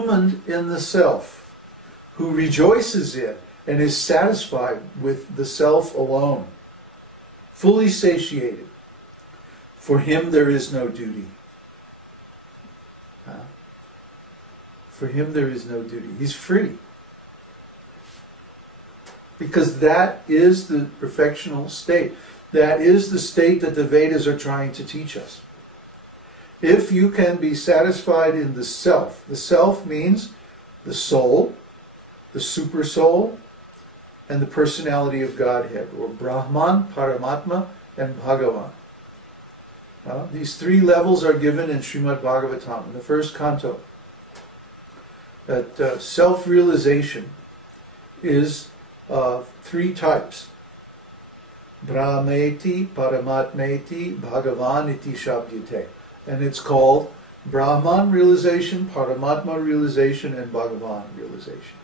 illumined in the self, who rejoices in and is satisfied with the self alone, fully satiated. For him there is no duty. For him there is no duty. He's free. Because that is the perfectional state. That is the state that the Vedas are trying to teach us. If you can be satisfied in the self means the soul, the super soul, and the personality of Godhead, or Brahman, Paramatma, and Bhagavan. These three levels are given in Srimad Bhagavatam, in the first canto. That self-realization is three types. Brahmeti, Paramatmeti, Bhagavan iti shabdyate. And it's called Brahman realization, Paramatma realization, and Bhagavan realization.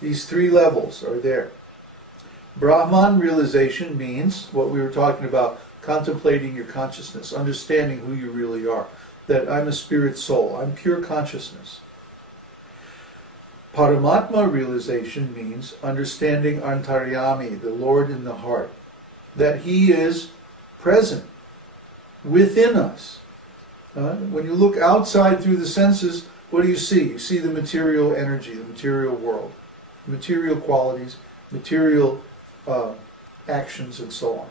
These three levels are there. Brahman realization means what we were talking about, contemplating your consciousness, understanding who you really are. That I'm a spirit soul, I'm pure consciousness. Paramatma realization means understanding Antaryami, the Lord in the heart. That He is present within us. When you look outside through the senses, what do you see? You see the material energy, the material world, material qualities, material actions, and so on.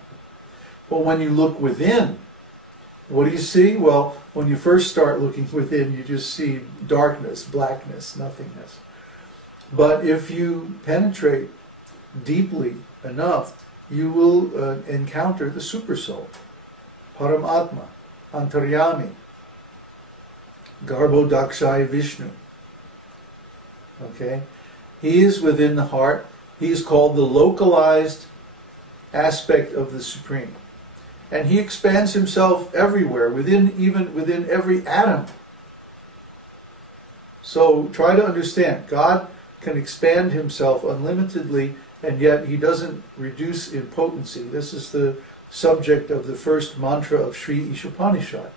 But when you look within, what do you see? Well, when you first start looking within, you just see darkness, blackness, nothingness. But if you penetrate deeply enough, you will encounter the Supersoul, Paramatma, Antaryami, Garbhodakshaya Vishnu. Okay? He is within the heart. He is called the localized aspect of the Supreme. And He expands Himself everywhere, even within every atom. So try to understand, God can expand Himself unlimitedly, and yet He doesn't reduce in potency. This is the subject of the first mantra of Sri Ishopanishad.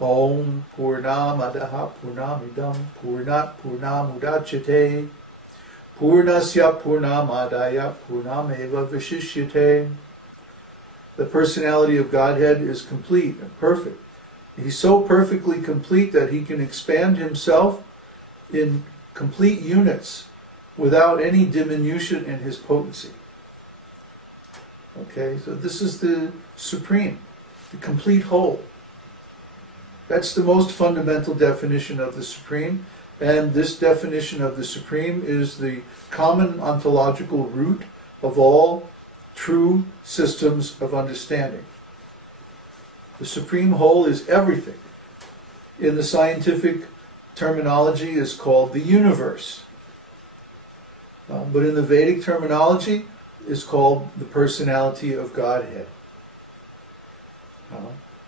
Om Purnamadaha Purnamidam Purnat Purnamudachyate Purnasya Purnamadaya Purnameva Vishishyate. The personality of Godhead is complete and perfect. He's so perfectly complete that He can expand Himself in complete units without any diminution in His potency. Okay, so this is the Supreme, the complete whole. That's the most fundamental definition of the Supreme, and this definition of the Supreme is the common ontological root of all true systems of understanding. The Supreme Whole is everything. In the scientific terminology is called the universe. But in the Vedic terminology is called the personality of Godhead.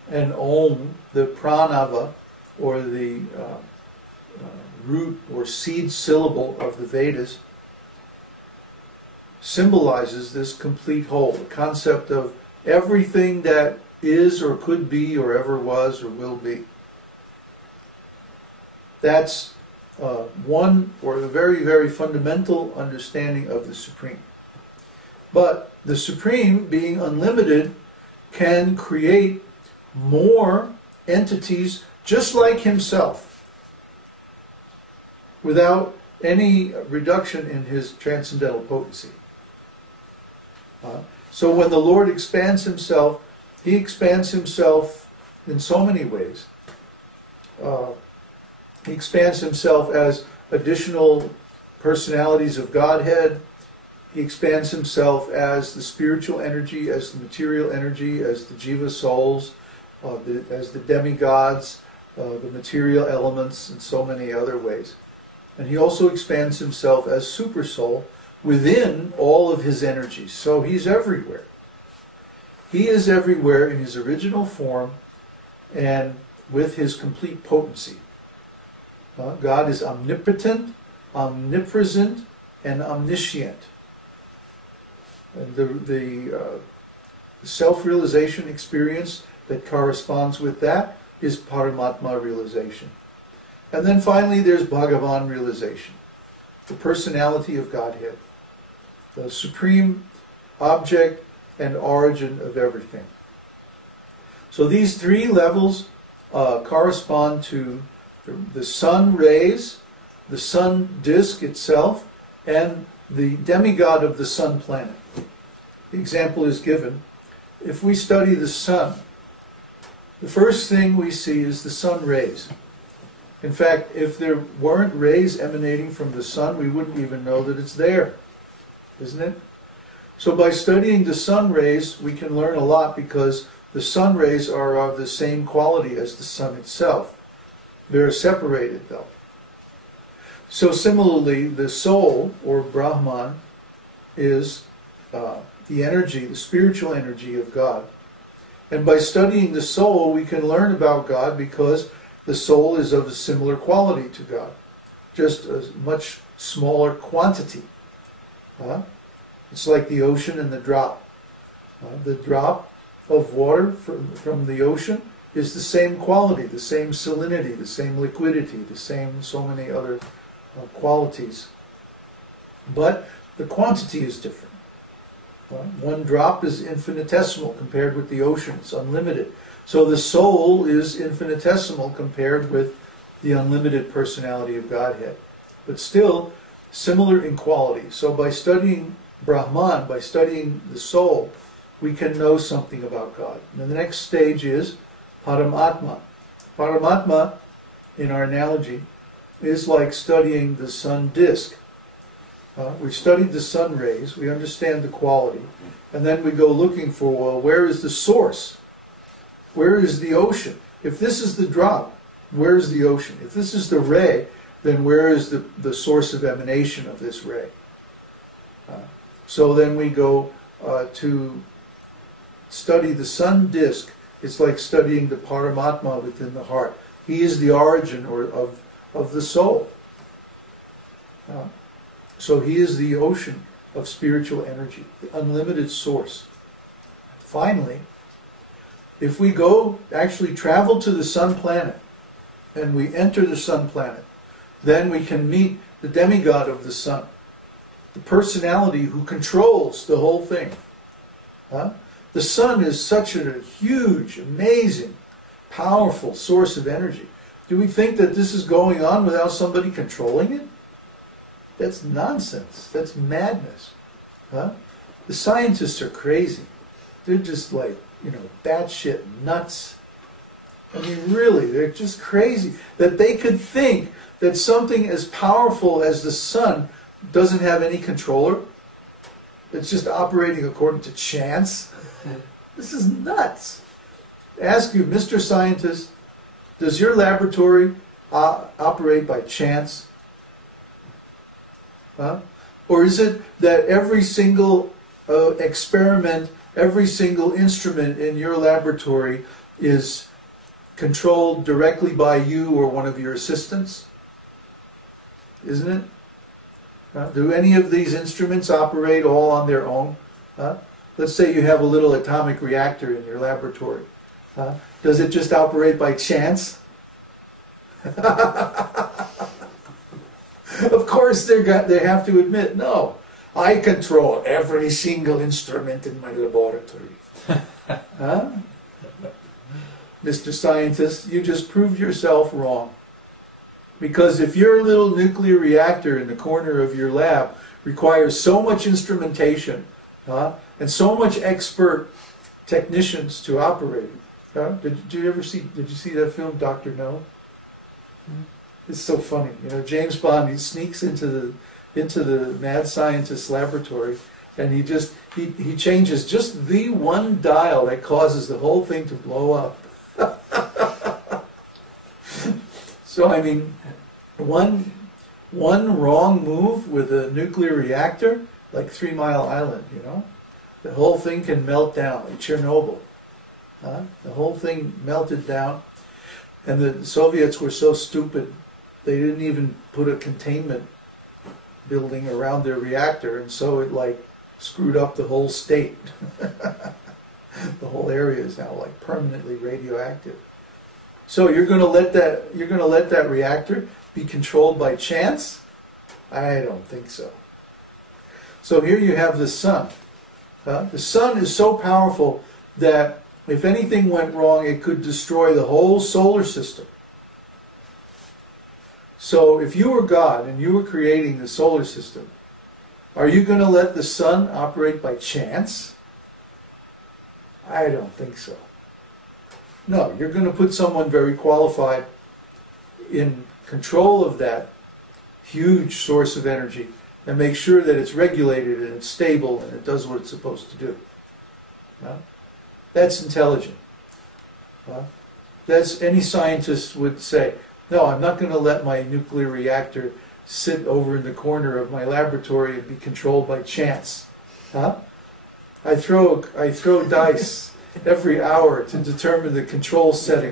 And Om, the pranava, or the root or seed syllable of the Vedas, symbolizes this complete whole, the concept of everything that is or could be or ever was or will be. That's one or a very, very fundamental understanding of the Supreme. But the Supreme, being unlimited, can create more entities just like Himself without any reduction in His transcendental potency. So when the Lord expands Himself, He expands Himself in so many ways. He expands Himself as additional personalities of Godhead. He expands Himself as the spiritual energy, as the material energy, as the jiva souls, as the demigods, the material elements, and so many other ways. And He also expands Himself as super soul within all of His energies. So He's everywhere. He is everywhere in His original form and with His complete potency. God is omnipotent, omnipresent, and omniscient. And the self-realization experience that corresponds with that is Paramatma realization. And then finally there's Bhagavan realization, the personality of Godhead, the supreme object and origin of everything. So these three levels correspond to the sun rays, the sun disk itself, and the demigod of the sun planet. The example is given. If we study the sun, the first thing we see is the sun rays. In fact, if there weren't rays emanating from the sun, we wouldn't even know that it's there, isn't it? So by studying the sun rays, we can learn a lot, because the sun rays are of the same quality as the sun itself. They're separated though. So similarly, the soul, or Brahman, is the energy, the spiritual energy of God. And by studying the soul, we can learn about God, because the soul is of a similar quality to God, just a much smaller quantity. It's like the ocean and the drop. The drop of water from the ocean is the same quality, the same salinity, the same liquidity, the same so many other qualities. But the quantity is different. One drop is infinitesimal compared with the ocean. It's unlimited. So the soul is infinitesimal compared with the unlimited personality of Godhead, but still similar in quality. So by studying Brahman, by studying the soul, we can know something about God. And the next stage is Paramatma. Paramatma, in our analogy, is like studying the sun disk. We studied the sun rays, we understand the quality, and then we go looking for, well, where is the source? Where is the ocean? If this is the drop, where is the ocean? If this is the ray, then where is the source of emanation of this ray? So then we go to study the sun disk. It's like studying the Paramatma within the heart. He is the origin of the soul. So he is the ocean of spiritual energy, the unlimited source. Finally, if we go, actually travel to the sun planet, and we enter the sun planet, then we can meet the demigod of the sun, the personality who controls the whole thing. The sun is such a huge, amazing, powerful source of energy. Do we think that this is going on without somebody controlling it? That's nonsense. That's madness. The scientists are crazy. They're just like, batshit nuts. I mean, really, they're just crazy that they could think that something as powerful as the sun doesn't have any controller. It's just operating according to chance. This is nuts. Ask you, Mr. Scientist, does your laboratory operate by chance? Or is it that every single experiment, every single instrument in your laboratory is controlled directly by you or one of your assistants? Isn't it? Do any of these instruments operate all on their own? Let's say you have a little atomic reactor in your laboratory. Does it just operate by chance? Of course they have to admit, no, I control every single instrument in my laboratory. Mr. Scientist, you just proved yourself wrong. Because if your little nuclear reactor in the corner of your lab requires so much instrumentation and so much expert technicians to operate it, did you see that film, Dr. No? It's so funny. James Bond, he sneaks into the mad scientist's laboratory, and he changes just the one dial that causes the whole thing to blow up. So I mean, one wrong move with a nuclear reactor, like 3 Mile Island, the whole thing can melt down, like Chernobyl. The whole thing melted down, and the Soviets were so stupid, they didn't even put a containment building around their reactor, and so it screwed up the whole state. The whole area is now permanently radioactive. So you're going to let that reactor be controlled by chance? I don't think so. So here you have the sun. The sun is so powerful that if anything went wrong, it could destroy the whole solar system. So if you were God and you were creating the solar system, are you going to let the sun operate by chance? I don't think so. No, you're going to put someone very qualified in control of that huge source of energy and make sure that it's regulated and it's stable and it does what it's supposed to do. That's intelligent. That's any scientist would say, no, I'm not going to let my nuclear reactor sit over in the corner of my laboratory and be controlled by chance. I throw dice every hour to determine the control setting